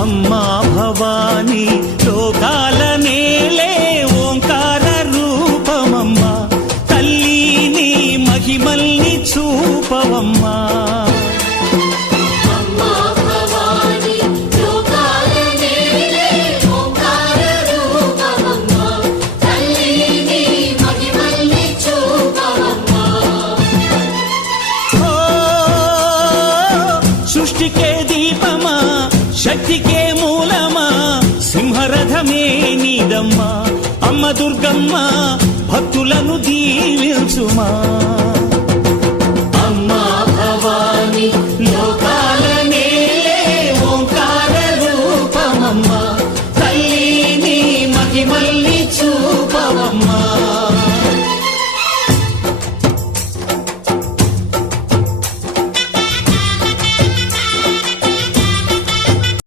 అమ్మా భవానీ లోకాల నేలే ఓంకార రూపమమ్మా తల్లి నీ మహిమల్ని చూపవమ్మా సృష్టికే దీపమా శక్తికే మూలమా సింహరథమే నీదమ్మా అమ్మ దుర్గమ్మ భక్తులను దీవించుమా